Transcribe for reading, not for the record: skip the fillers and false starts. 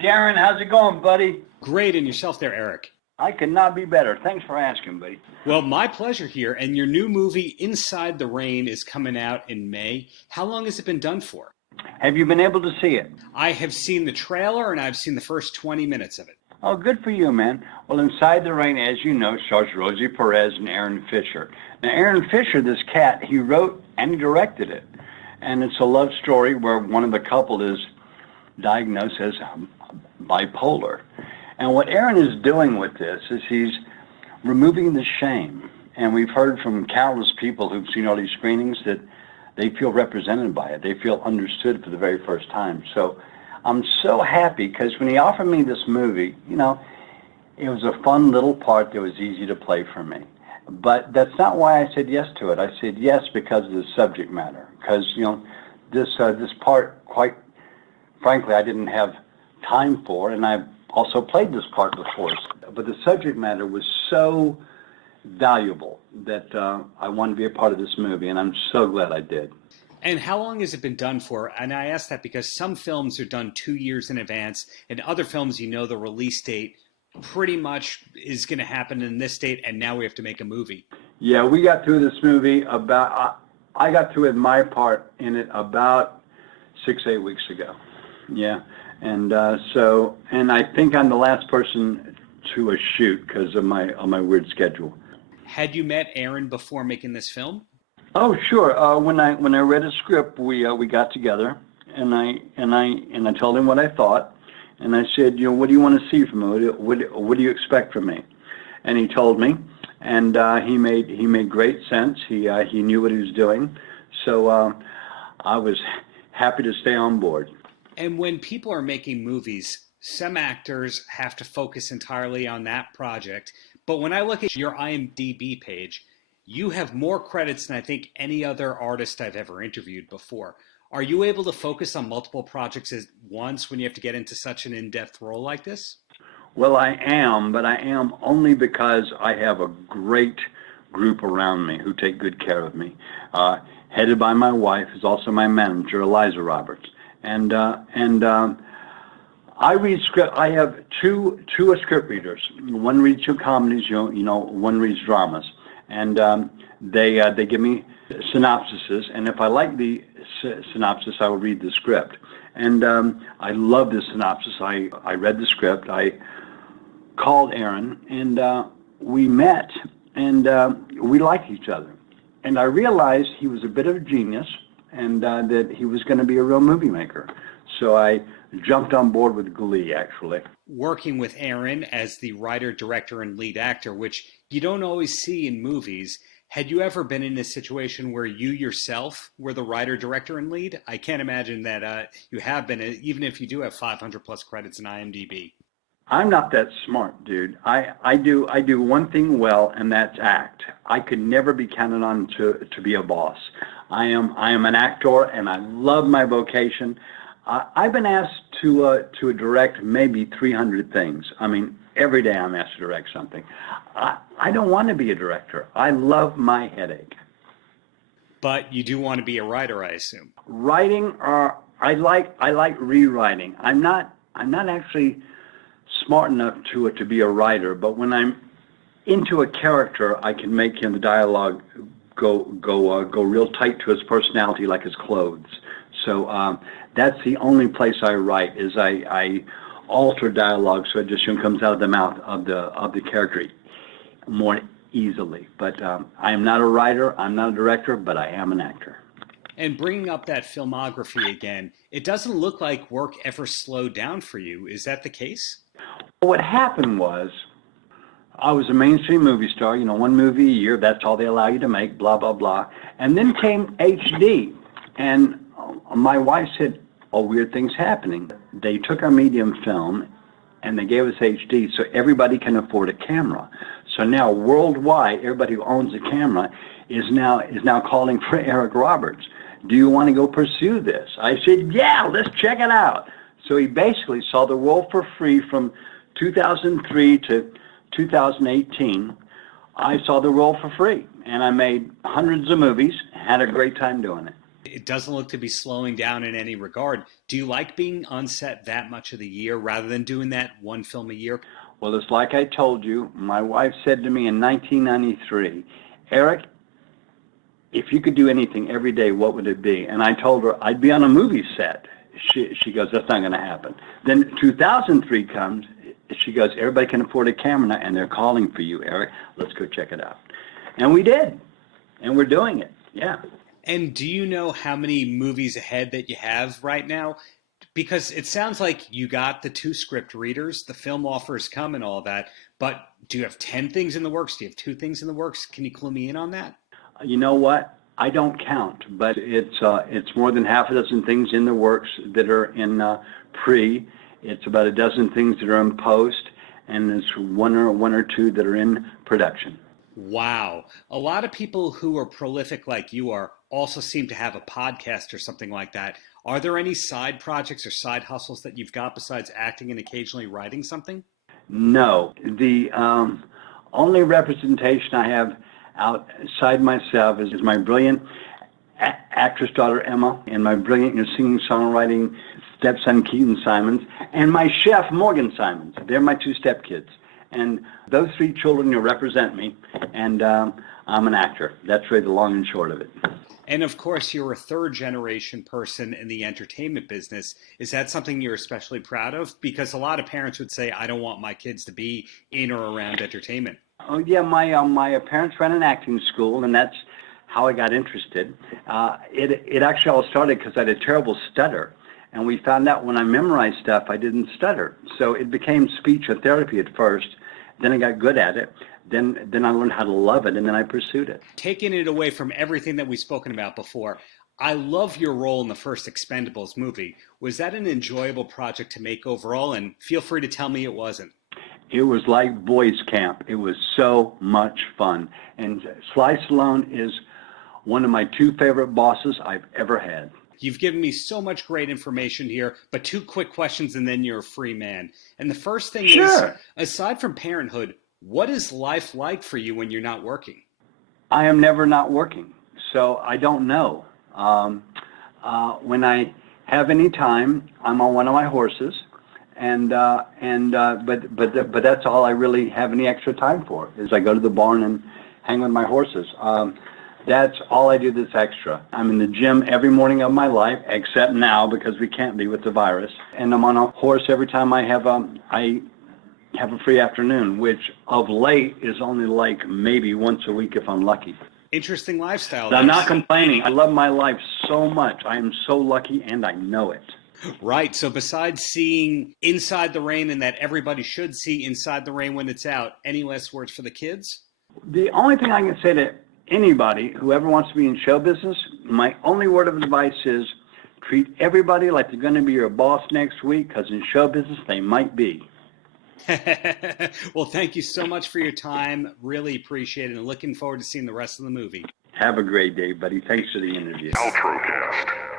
Darren. How's it going, buddy? Great, and yourself there, Eric. I could not be better. Thanks for asking, buddy. Well, my pleasure here. And your new movie, Inside the Rain, is coming out in May. How long has it been done for? Have you been able to see it? I have seen the trailer, and I've seen the first 20 minutes of it. Oh, good for you, man. Well, Inside the Rain, as you know, stars Rosie Perez and Aaron Fisher. Now, Aaron Fisher, this cat, he wrote and directed it. And it's a love story where one of the couple is diagnosed as bipolar. And what Aaron is doing with this is he's removing the shame. And we've heard from countless people who've seen all these screenings that they feel represented by it. They feel understood for the very first time. So I'm so happy because when he offered me this movie, you know, it was a fun little part that was easy to play for me. But that's not why I said yes to it. I said yes because of the subject matter. Because, you know, this part, quite frankly, I didn't have time for, and I've also played this part before. But the subject matter was so valuable that I wanted to be a part of this movie, and I'm so glad I did. And how long has it been done for? And I ask that because some films are done 2 years in advance, and other films, you know, the release date pretty much is going to happen in this date, and now we have to make a movie. Yeah, we got through this movie I got through my part in it about 6-8 weeks ago. Yeah. And and I think I'm the last person to a shoot because of my weird schedule. Had you met Aaron before making this film? Oh, sure. When I read a script, we got together, and I told him what I thought, and I said, you know, what do you want to see from me? What do you expect from me? And he told me, and he made great sense. He knew what he was doing, so I was happy to stay on board. And when people are making movies, some actors have to focus entirely on that project. But when I look at your IMDb page, you have more credits than I think any other artist I've ever interviewed before. Are you able to focus on multiple projects at once when you have to get into such an in-depth role like this? Well, I am, but I am only because I have a great group around me who take good care of me. Headed by my wife, who's also my manager, Eliza Roberts. And I read script. I have two script readers. One reads two comedies, you know, one reads dramas, and they give me synopsises. And if I like the synopsis, I will read the script. And I love the synopsis. I read the script. I called Aaron, and we met, and we liked each other. And I realized he was a bit of a genius, and that he was going to be a real movie maker. So I jumped on board with glee, actually. Working with Aaron as the writer, director, and lead actor, which you don't always see in movies, had you ever been in a situation where you yourself were the writer, director, and lead? I can't imagine that you have been, even if you do have 500 plus credits in IMDb. I'm not that smart, dude. I do one thing well, and that's act. I could never be counted on to be a boss. I am an actor, and I love my vocation. I've been asked to direct maybe 300 things. I mean, every day I'm asked to direct something. I don't want to be a director. I love my headache. But you do want to be a writer, I assume. Writing, I like rewriting. I'm not actually smart enough to be a writer, but when I'm into a character, I can make him the dialogue go real tight to his personality, like his clothes. So that's the only place I write is I alter dialogue so it just comes out of the mouth of the character more easily. But I am not a writer, I'm not a director, but I am an actor. And bringing up that filmography again, it doesn't look like work ever slowed down for you. Is that the case? What happened was, I was a mainstream movie star, you know, one movie a year, that's all they allow you to make, blah, blah, blah. And then came HD, and my wife said, oh, weird things happening. They took our medium film, and they gave us HD, so everybody can afford a camera. So now, worldwide, everybody who owns a camera is now calling for Eric Roberts. Do you want to go pursue this? I said, yeah, let's check it out. So he basically saw the role for free from 2003 to 2018. I saw the role for free, and I made hundreds of movies, had a great time doing it. It doesn't look to be slowing down in any regard. Do you like being on set that much of the year rather than doing that one film a year? Well, it's like I told you. My wife said to me in 1993, Eric, if you could do anything every day, what would it be? And I told her I'd be on a movie set. She goes, that's not going to happen. Then 2003 comes. She goes, everybody can afford a camera now, and they're calling for you, Eric. Let's go check it out. And we did. And we're doing it. Yeah. And do you know how many movies ahead that you have right now? Because it sounds like you got the 2 script readers, the film offers come and all that, but do you have 10 things in the works? Do you have 2 things in the works? Can you clue me in on that? You know what? I don't count, but it's more than half a dozen things in the works that are in pre. It's about a dozen things that are in post, and it's one or two that are in production. Wow. A lot of people who are prolific like you are also seem to have a podcast or something like that. Are there any side projects or side hustles that you've got besides acting and occasionally writing something? No. The only representation I have outside myself is my brilliant actress daughter Emma and my brilliant singing songwriting stepson Keaton Simons and my chef Morgan Simons. They're my 2 stepkids. And those 3 children represent me, and I'm an actor. That's really the long and short of it. And of course, you're a 3rd generation person in the entertainment business. Is that something you're especially proud of? Because a lot of parents would say, I don't want my kids to be in or around entertainment. Oh, yeah, my parents ran an acting school, and that's how I got interested. It actually all started because I had a terrible stutter. And we found out when I memorized stuff, I didn't stutter. So it became speech therapy at first. Then I got good at it. Then I learned how to love it, and then I pursued it. Taking it away from everything that we've spoken about before, I love your role in the first Expendables movie. Was that an enjoyable project to make overall? And feel free to tell me it wasn't. It was like boys camp. It was so much fun. And Sly Stallone is one of my 2 favorite bosses I've ever had. You've given me so much great information here, but 2 quick questions and then you're a free man. And the first thing is, aside from Parenthood, what is life like for you when you're not working? I am never not working, so I don't know. When I have any time, I'm on one of my horses, but that's all I really have any extra time for, is I go to the barn and hang with my horses. That's all I do that's extra. I'm in the gym every morning of my life, except now because we can't be with the virus. And I'm on a horse every time I have a free afternoon, which of late is only like maybe once a week if I'm lucky. Interesting lifestyle. I'm not complaining. I love my life so much. I am so lucky, and I know it. Right. So besides seeing Inside the Rain and that everybody should see Inside the Rain when it's out, any last words for the kids? The only thing I can say to anybody who ever wants to be in show business, my only word of advice is treat everybody like they're going to be your boss next week, because in show business they might be. Well, thank you so much for your time. Really appreciate it, and looking forward to seeing the rest of the movie. Have a great day, buddy. Thanks for the interview. Paltrocast.